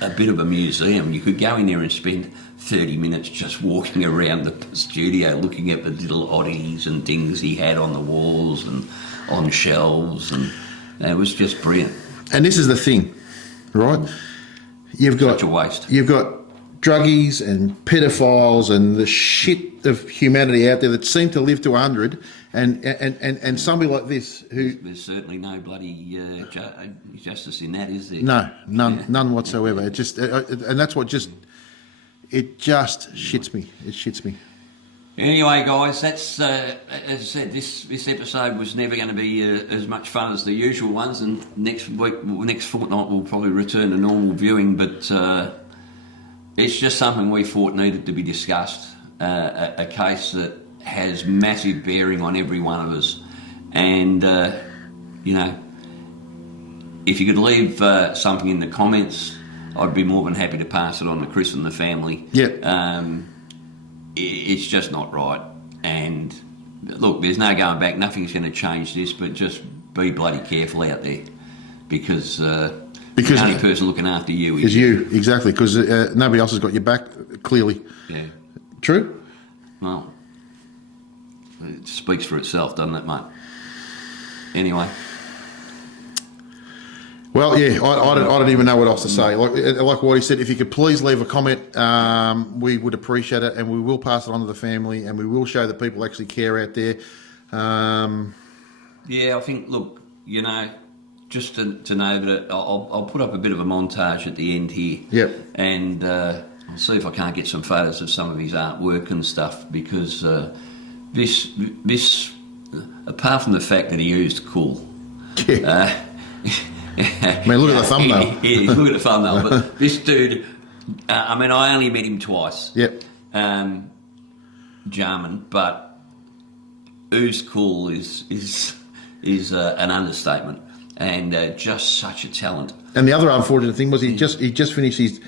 a bit of a museum. You could go in there and spend 30 minutes just walking around the studio looking at the little oddities and things he had on the walls and on shelves, and it was just brilliant. And this is the thing, right? You've got Such a waste. You've got druggies and pedophiles and the shit of humanity out there that seem to live to 100, and somebody like this who... There's certainly no bloody justice in that, is there? No, none whatsoever. It just, and that's what just, it just shits me. It shits me. Anyway, guys, that's as I said. This episode was never going to be as much fun as the usual ones, and next fortnight we'll probably return to normal viewing. But it's just something we thought needed to be discussed. A case that has massive bearing on every one of us, and you know, if you could leave something in the comments, I'd be more than happy to pass it on to Chris and the family. Yeah. It's just not right, and look, there's no going back. Nothing's going to change this, but just be bloody careful out there, because the only person looking after you is you. Exactly, because nobody else has got your back, clearly. Yeah. True? Well, it speaks for itself, doesn't it, mate? Anyway. Well, yeah, I don't even know what else to say. Like Whitey said, if you could please leave a comment, we would appreciate it, and we will pass it on to the family, and we will show that people actually care out there. Yeah, I think, look, you know, just to know that I'll put up a bit of a montage at the end here. Yep. And I'll see if I can't get some photos of some of his artwork and stuff, because this, apart from the fact that he used cool. Yeah. I mean, look at the thumbnail. Yeah, look at the thumbnail. But this dude, I mean, I only met him twice. Yep. Jarman, but who's cool is an understatement, and just such a talent. And the other unfortunate thing was he just finished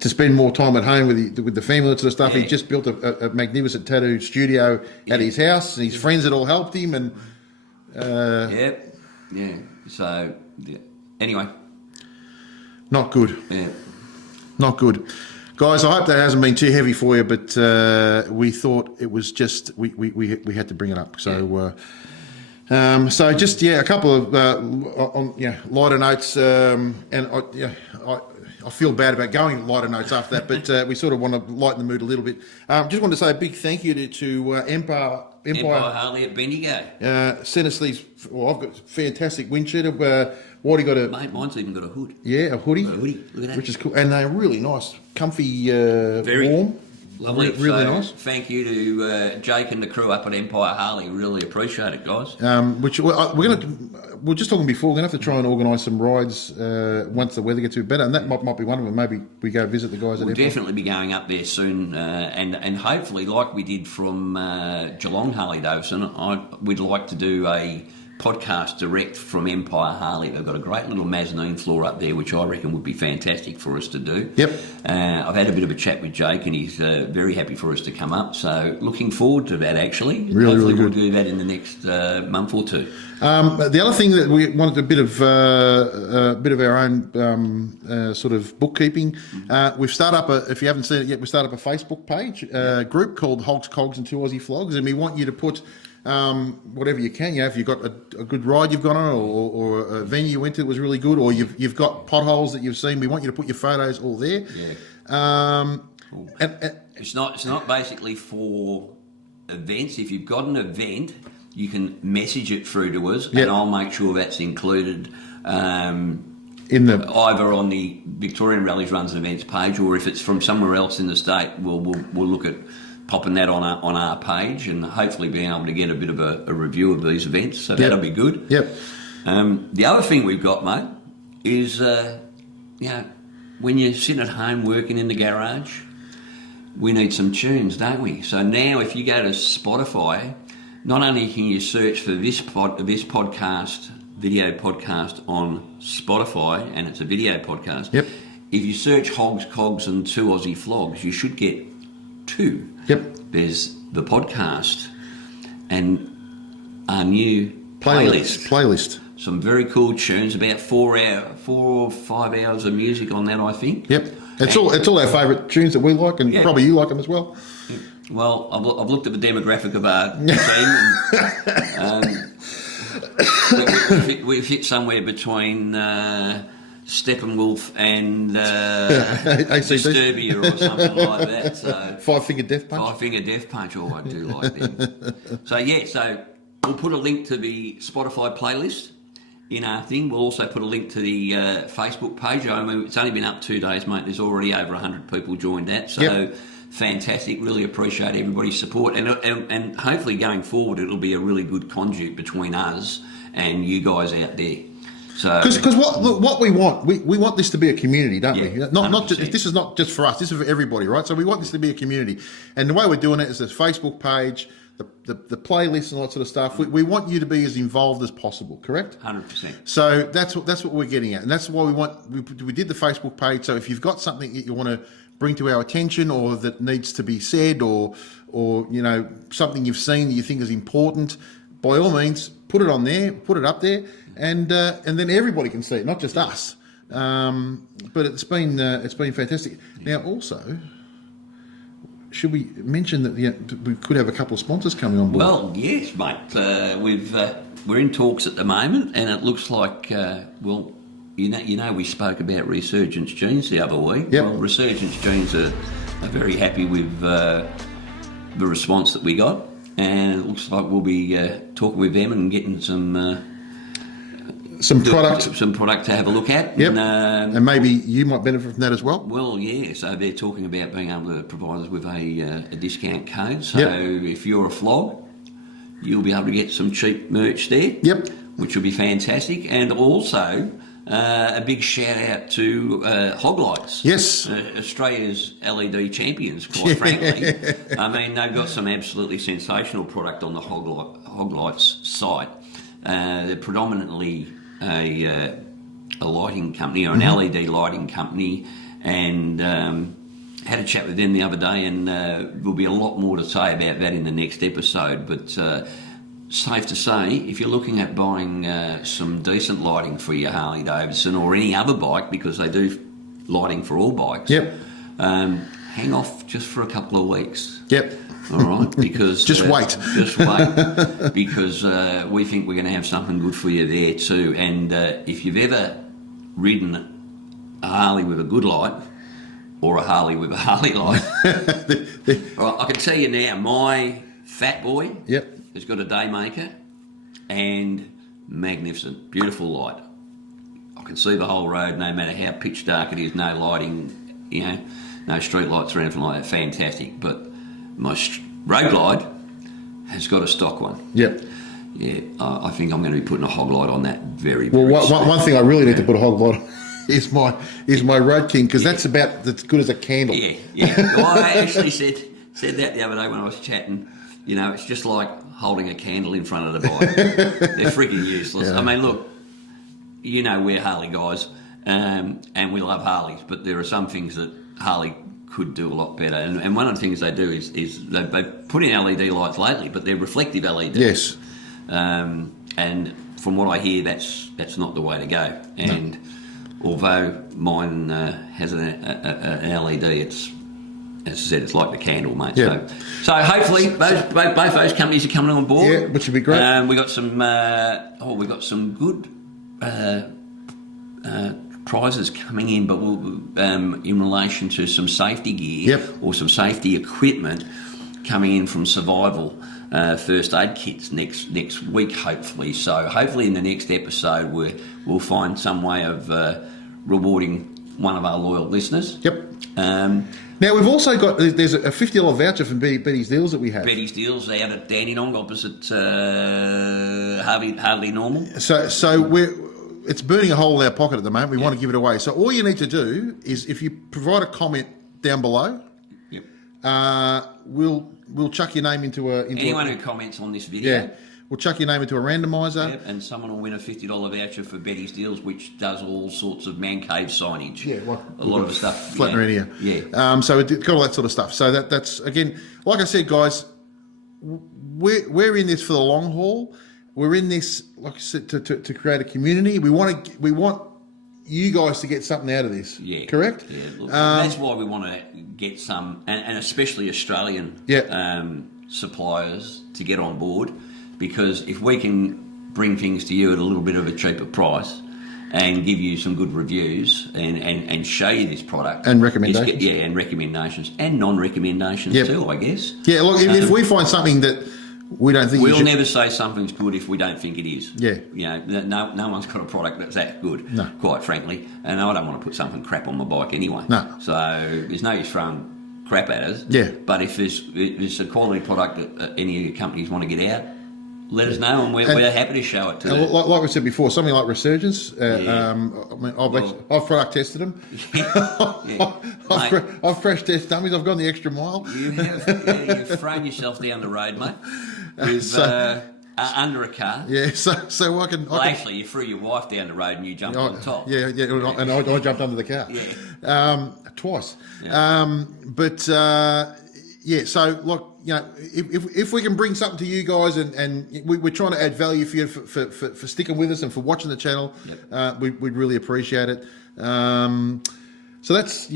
to spend more time at home with the family and sort of stuff. Yeah. He just built a magnificent tattoo studio at his house, and his friends had all helped him. And yep, yeah. So. Yeah. Anyway. Not good. Yeah. Not good. Guys, I hope that hasn't been too heavy for you, but we thought it was just, we had to bring it up. So, so just, a couple of lighter notes. And I feel bad about going lighter notes after that, but we sort of want to lighten the mood a little bit. Just want to say a big thank you to Empire Harley at Bendigo. Sent us these. Well, I've got fantastic wind cheater. Whitey got Mate, mine's even got a hood. Yeah, a hoodie. Look at that. Which is cool, and they're really nice, comfy, very warm. Lovely. Really so, nice. Thank you to Jake and the crew up at Empire Harley. Really appreciate it, guys. We're just talking before. We're gonna have to try and organise some rides once the weather gets a bit better, and that might be one of them. Maybe we go visit the guys at We'll Empire. definitely be going up there soon, and hopefully, like we did from Geelong Harley Davidson, we'd like to do a podcast direct from Empire Harley. They've got a great little mezzanine floor up there, which I reckon would be fantastic for us to do. Yep. I've had a bit of a chat with Jake, and he's very happy for us to come up. So looking forward to that, actually. Really, Hopefully really we'll good. do that in the next month or two. The other thing that we wanted a bit of our own sort of bookkeeping. We've started up if you haven't seen it yet, we started up a Facebook page group called Hogs, Cogs, and 2 Aussie Flogs, and we want you to put whatever you can. If you've got a good ride you've gone on, or a venue you went to that was really good, or you've got potholes that you've seen, we want you to put your photos all there. Yeah. It's not basically for events. If you've got an event, you can message it through to us, and I'll make sure that's included in the either on the Victorian Rallies Runs and Events page, or if it's from somewhere else in the state, we'll look at popping that on our page, and hopefully being able to get a bit of a review of these events. So that'll be good. Yep. The other thing we've got, mate, is when you're sitting at home working in the garage, we need some tunes, don't we? So now, if you go to Spotify, not only can you search for this podcast, video podcast on Spotify, and it's a video podcast. Yep. If you search Hogs, Cogs, and 2 Aussie Flogs, you should get 2. Yep. There's the podcast and our new Playlist. Some very cool tunes, about 4 or 5 hours of music on that, I think. Yep. It's all our favourite tunes that we like, and probably you like them as well. Well, I've looked at the demographic of our team. We've hit somewhere between Steppenwolf and Disturbia or something like that. So 5 Finger Death Punch. 5 Finger Death Punch. Oh, I do like them. So we'll put a link to the Spotify playlist in our thing. We'll also put a link to the Facebook page. I mean, it's only been up 2 days, mate. There's already over 100 people joined that. So fantastic. Really appreciate everybody's support. And hopefully going forward, it'll be a really good conduit between us and you guys out there. So, because what we want this to be a community, don't we? Not just, 100%. this is not just for us. This is for everybody, right? So we want this to be a community, and the way we're doing it is this Facebook page, the playlist, and all that sort of stuff. We want you to be as involved as possible. Correct? 100%. So that's what we're getting at, and that's why we did the Facebook page. So if you've got something that you want to bring to our attention, or that needs to be said, or something you've seen that you think is important, by all means, put it on there, put it up there, and then everybody can see it, not just us. But it's been fantastic. Now, also, should we mention that we could have a couple of sponsors coming on board? Well, yes, mate. We're in talks at the moment, and it looks like we spoke about Resurgence Jeans the other week. Yep. Well, Resurgence Jeans are very happy with the response that we got, and it looks like we'll be talking with them and getting some product to have a look at. Yep. And maybe you might benefit from that as well. Well, yeah. So they're talking about being able to provide us with a discount code. So if you're a flog, you'll be able to get some cheap merch there. Yep. Which will be fantastic. And also a big shout out to Hoglights. Yes. Australia's LED champions, quite frankly. I mean, they've got some absolutely sensational product on the Hoglights site. They're predominantly a lighting company, or an LED lighting company, and had a chat with them the other day, and there'll be a lot more to say about that in the next episode. But safe to say, if you're looking at buying some decent lighting for your Harley Davidson or any other bike, because they do lighting for all bikes, hang off just for a couple of weeks. Yep. All right, because just wait, because we think we're going to have something good for you there too. And if you've ever ridden a Harley with a good light, or a Harley with a Harley light, I can tell you now, my Fat Boy has got a Daymaker and magnificent, beautiful light. I can see the whole road, no matter how pitch dark it is. No lighting, no street lights or anything like that. Fantastic, but my Road Glide has got a stock one. Yep. Yeah, I think I'm going to be putting a Hoglite on that very well. soon. One thing I really need to put a Hoglite on is my Road King, because that's about as good as a candle. Yeah. Well, I actually said that the other day when I was chatting You know, it's just like holding a candle in front of the bike. They're freaking useless. Yeah. I mean, look, you know, we're Harley guys, and we love Harleys, but there are some things that Harley could do a lot better. And one of the things they do is they put in LED lights lately, but they're reflective LEDs. Yes. And from what I hear, that's not the way to go. And although mine has an LED, it's, as I said, it's like the candle, mate. Yeah. So hopefully both those companies are coming on board. Yeah, which would be great. We got some good prizes coming in, but in relation to some safety gear or some safety equipment coming in from Survival. First aid kits next week, hopefully. So hopefully in the next episode we'll find some way of rewarding one of our loyal listeners. Yep. Now we've also got, there's a $50 voucher from Betty's Deals that we have. Betty's Deals out at Dandenong opposite Harley Normal. So it's burning a hole in our pocket at the moment. We want to give it away. So all you need to do is, if you provide a comment down below, we'll chuck your name into anyone who comments on this video. Yeah, we'll chuck your name into a randomizer. Yep, and someone will win a $50 voucher for Betty's Deals, which does all sorts of man cave signage. Yeah, a lot of the stuff. Flattening around here. Yeah. So it's got all that sort of stuff. So that's again, like I said, guys, we're in this for the long haul. We're in this, like I said, to create a community. We want you guys to get something out of this. Yeah. Correct? Yeah. Look, that's why we want to get some, and especially Australian suppliers to get on board, because if we can bring things to you at a little bit of a cheaper price and give you some good reviews and show you this product. And recommendations. And recommendations and non-recommendations too, I guess. Yeah, look, if we find something that we don't think we'll never say something's good if we don't think it is. Yeah. You know, no one's got a product that's that good, no. Quite frankly. And I don't want to put something crap on my bike anyway. No. So there's no use throwing crap at us. Yeah. But if there's a quality product that any of your companies want to get out, let us know, and we're happy to show it to you. Like we said before, something like Resurgence, I mean, I've product tested them. I've crash tested dummies. I've gone the extra mile. You have. You've thrown yourself down the road, mate. With, under a car. Yeah, so I can... Actually, you threw your wife down the road and you jumped on top. Yeah, and I jumped under the car. Yeah. Twice. Yeah. So, look, you know, if we can bring something to you guys and we're trying to add value for you for sticking with us and for watching the channel, we'd really appreciate it. So that's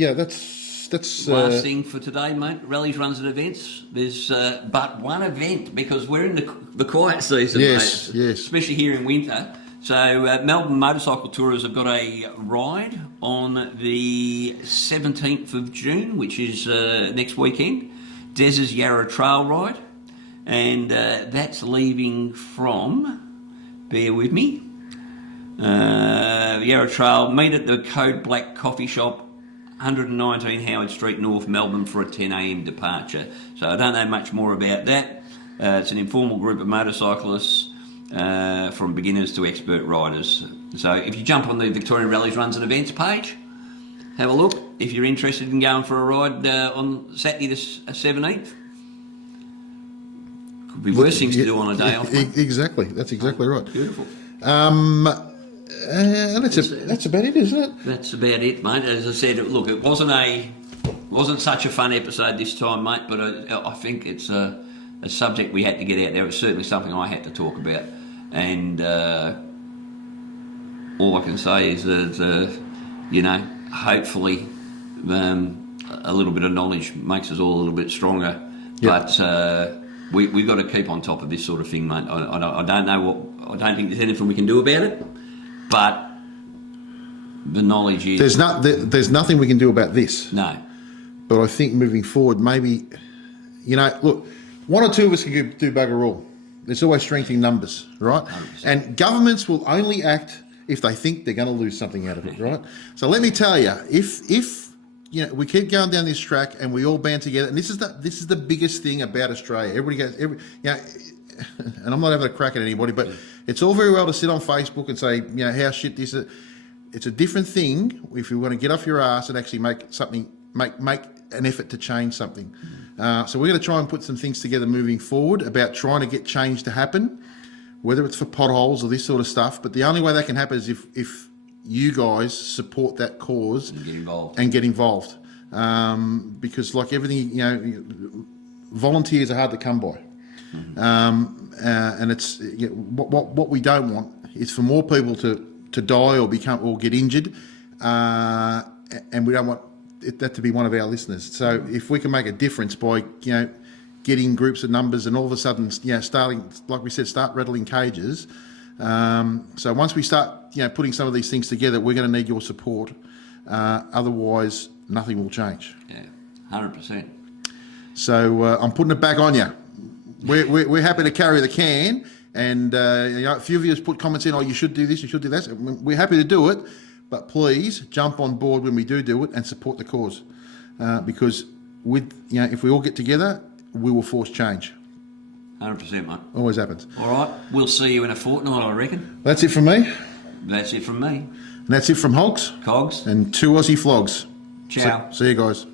last thing for today, mate. Rallies, runs and events. There's but one event, because we're in the quiet season, mate, especially here in winter. So Melbourne Motorcycle Tourers have got a ride on the 17th of June, which is next weekend. Des's Yarra Trail Ride, and that's leaving from, bear with me, Yarra Trail. Meet at the Code Black Coffee Shop, 119 Howard Street, North Melbourne, for a 10 a.m. departure. So I don't know much more about that. It's an informal group of motorcyclists, from beginners to expert riders. So if you jump on the Victorian Rallies, Runs and Events page, have a look if you're interested in going for a ride on Saturday the 17th. Could be worse things to do on a day off. Exactly, that's exactly right. Beautiful. And that's about it, isn't it? That's about it, mate. As I said, look, it wasn't such a fun episode this time, mate, but I think it's a subject we had to get out there. It's certainly something I had to talk about, and all I can say is that hopefully a little bit of knowledge makes us all a little bit stronger. But we've got to keep on top of this sort of thing, mate. I don't know I don't think there's anything we can do about it, but the knowledge is... There's nothing we can do about this. No. But I think moving forward, maybe, look, one or two of us can do bugger all. There's always strength in numbers, right? 100%. And governments will only act if they think they're going to lose something out of it, right? So let me tell you, if we keep going down this track and we all band together, and this is the biggest thing about Australia. Everybody goes, and I'm not having a crack at anybody, but it's all very well to sit on Facebook and say, how shit this is. It's a different thing if you want to get off your ass and actually make an effort to change something. So we're going to try and put some things together moving forward about trying to get change to happen, whether it's for potholes or this sort of stuff. But the only way that can happen is if you guys support that cause and get involved. Because like everything, you know, volunteers are hard to come by. And it's what we don't want is for more people to die or get injured, and we don't want that to be one of our listeners. So if we can make a difference by getting groups of numbers and all of a sudden starting, like we said, start rattling cages. So once we start putting some of these things together, we're going to need your support. Otherwise, nothing will change. Yeah, 100%. So I'm putting it back on you. We're happy to carry the can, and a few of you have put comments in, you should do this, you should do that. We're happy to do it, but please jump on board when we do it and support the cause, because if we all get together, we will force change. 100%, mate. Always happens. All right, we'll see you in a fortnight, I reckon. That's it from me. That's it from me. And that's it from Hogs. Cogs. And 2 Aussie Flogs. Ciao. See you guys.